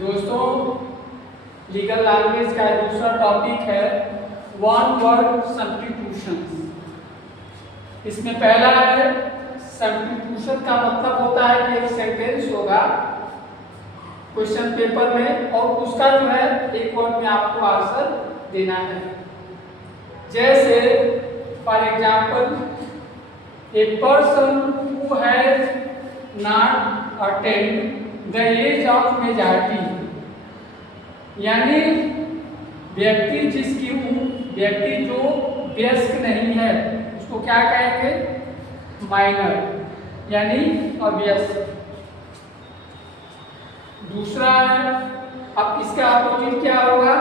दोस्तों legal language का दूसरा टॉपिक है वन वर्ड सब्स्टिट्यूशंस। इसमें पहला है सब्स्टिट्यूशन का मतलब होता है कि एक सेंटेंस होगा क्वेश्चन पेपर में और उसका जो है एक वर्ड में आपको आंसर देना है। जैसे for example a person who has not attend the age of majority, यानी व्यक्ति जो वयस्क नहीं है उसको क्या कहेंगे? माइनर, यानी अवयस्क। दूसरा है, अब इसका अपोजिट क्या होगा?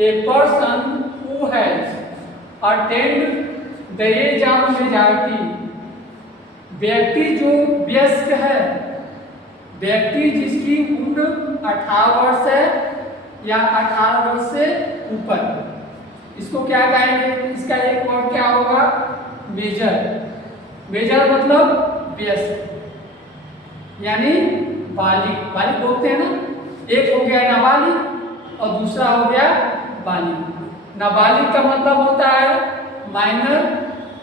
A person who has attend the age of majority, व्यक्ति जो वयस्क है, व्यक्ति जिसकी उम्र 18 वर्ष है या 18 वर्ष से ऊपर, इसको क्या कहेंगे? इसका एक वर्ड क्या होगा? मेजर। मेजर मतलब वयस्क, यानी बालिग। बालिग बोलते हैं ना, एक हो गया नाबालिग और दूसरा हो गया बालिग। नाबालिग का मतलब होता है माइनर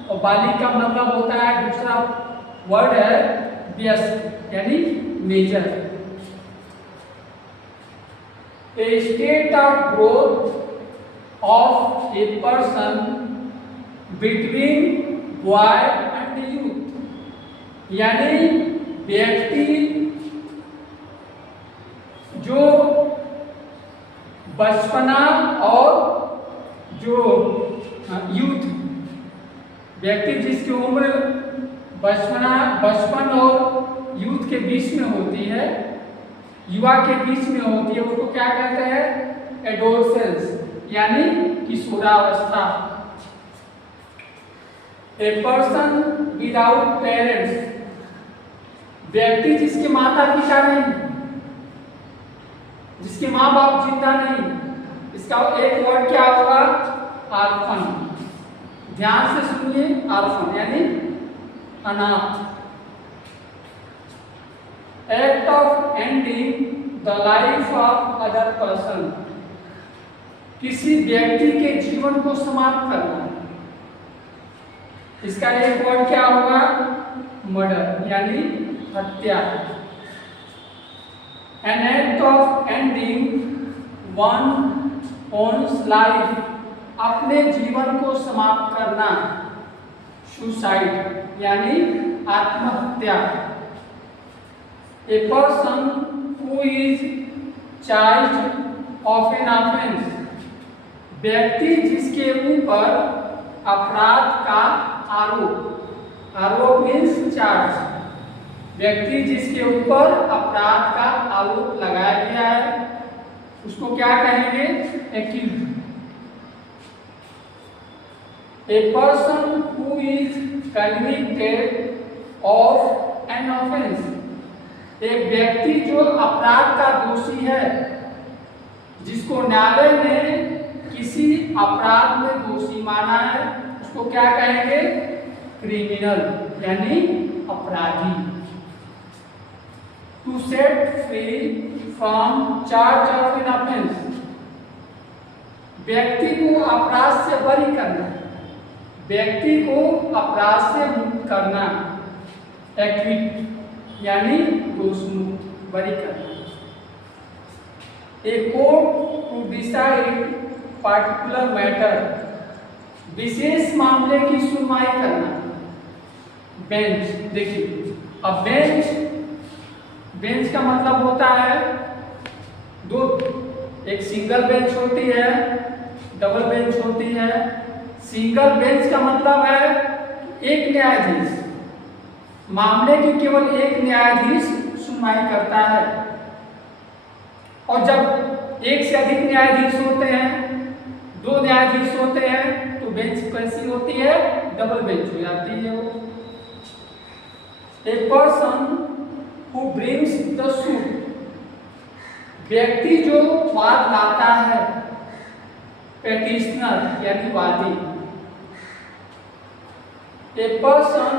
और बालिग का मतलब होता है, दूसरा वर्ड है वयस्क, यानी major. A state of growth of a person between boy and youth, यानी व्यक्ति जो बचपना और जो यूथ, व्यक्ति जिसकी उम्र बचपन और यूथ के बीच में होती है, युवा के बीच में होती है, उसको क्या कहते हैं? एडोलसेंस, यानी किशोरावस्था। ए पर्सन विदाउट पेरेंट्स, व्यक्ति जिसके माता पिता नहीं, जिसके माँ बाप जिंदा नहीं, इसका एक वर्ड क्या होगा? ऑर्फन। ध्यान से सुनिए, ऑर्फन यानी अनाथ। Act of ending the life of other person, किसी व्यक्ति के जीवन को समाप्त करना, इसका एक वर्ड क्या होगा? मर्डर, यानी हत्या। An act of ending one's own life, अपने जीवन को समाप्त करना, सुसाइड यानी आत्महत्या। A person who is charged of an offense, व्यक्ति जिसके ऊपर अपराध का आरोप, आरोप मीन्स चार्ज, व्यक्ति जिसके ऊपर अपराध का आरोप लगाया गया है उसको क्या कहेंगे? Accused. A person who is convicted of an offense, एक व्यक्ति जो अपराध का दोषी है, जिसको न्यायालय ने किसी अपराध में दोषी माना है, उसको क्या कहेंगे? क्रिमिनल, यानी अपराधी। To set free from charge of an offence, व्यक्ति को अपराध से बरी करना, व्यक्ति को अपराध से मुक्त करना। एक्विट यानी दोषमुक्त, बरी करना। A court to decide particular matter, विशेष मामले की सुनवाई करना। बेंच, देखिए अब बेंच का मतलब होता है दो, एक सिंगल बेंच होती है, डबल बेंच होती है। सिंगल बेंच का मतलब है एक न्यायाधीश, मामले की केवल एक न्यायाधीश सुनवाई करता है, और जब एक से अधिक न्यायाधीश होते हैं, दो न्यायाधीश होते हैं, तो बेंच कैसी होती है? डबल बेंच हो जाती है वो। ए person who brings the suit, व्यक्ति जो वाद लाता है, पेटिशनर यानी वादी। A person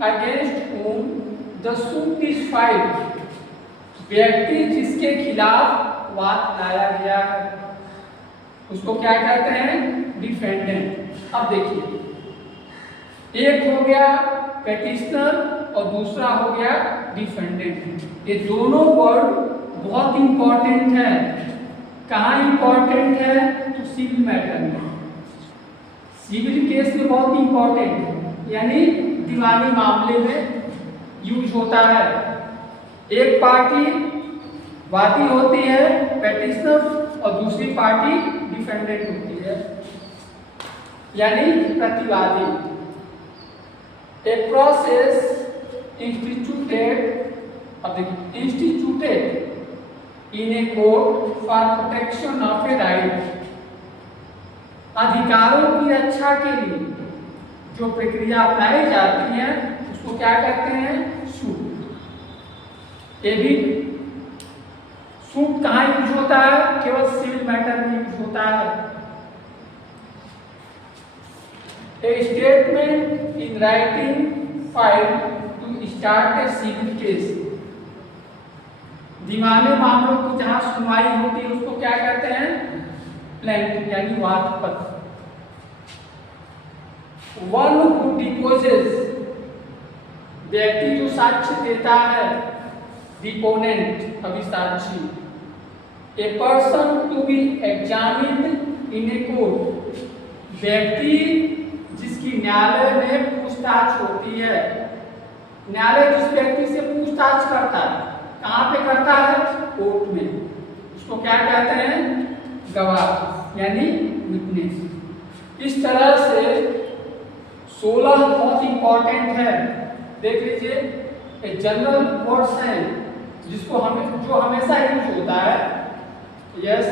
against whom the suit is filed, व्यक्ति जिसके खिलाफ वाद लाया गया है उसको क्या कहते हैं? डिफेंडेंट। अब देखिए, एक हो गया पेटिशनर और दूसरा हो गया डिफेंडेंट। ये दोनों वर्ड बहुत इंपॉर्टेंट है। कहाँ इंपॉर्टेंट है? तो सिविल मैटर में, सिविल केस में बहुत इंपॉर्टेंट है, यानी दीवानी मामले में यूज होता है। एक पार्टी वादी होती है पेटिशनर और दूसरी पार्टी डिफेंडेंट होती है, यानी प्रतिवादी। ए प्रोसेस इंस्टीट्यूटेड, अब देखिए, instituted in a court for protection of A right, अधिकारों की रक्षा के लिए जो प्रक्रिया अपनाई जाती है उसको क्या कहते हैं? सूट। ये भी सूट कहाँ यूज होता है? केवल सिविल मैटर में यूज होता है। A statement in writing file to start a civil case, दीवानी मामलों की जहां सुनवाई होती है उसको क्या कहते हैं? प्लेंटिफ, यानी वाद पत्र। वन हु डिपोजेस, व्यक्ति जो साक्ष्य देता है, डिपोनेंट अभिसाक्षी। A person to be examined in a court, व्यक्ति जिसकी न्यायालय में पूछताछ होती है। न्यायालय जिस व्यक्ति से पूछताछ करता है, कहाँ पे करता है? कोर्ट में। उसको क्या कहते हैं? गवाह, यानी विटनेस। इस तरह से 16 बहुत इंपॉर्टेंट है। देख लीजिए, ये जनरल वर्ड्स हैं जो हमेशा यूज होता है। यस,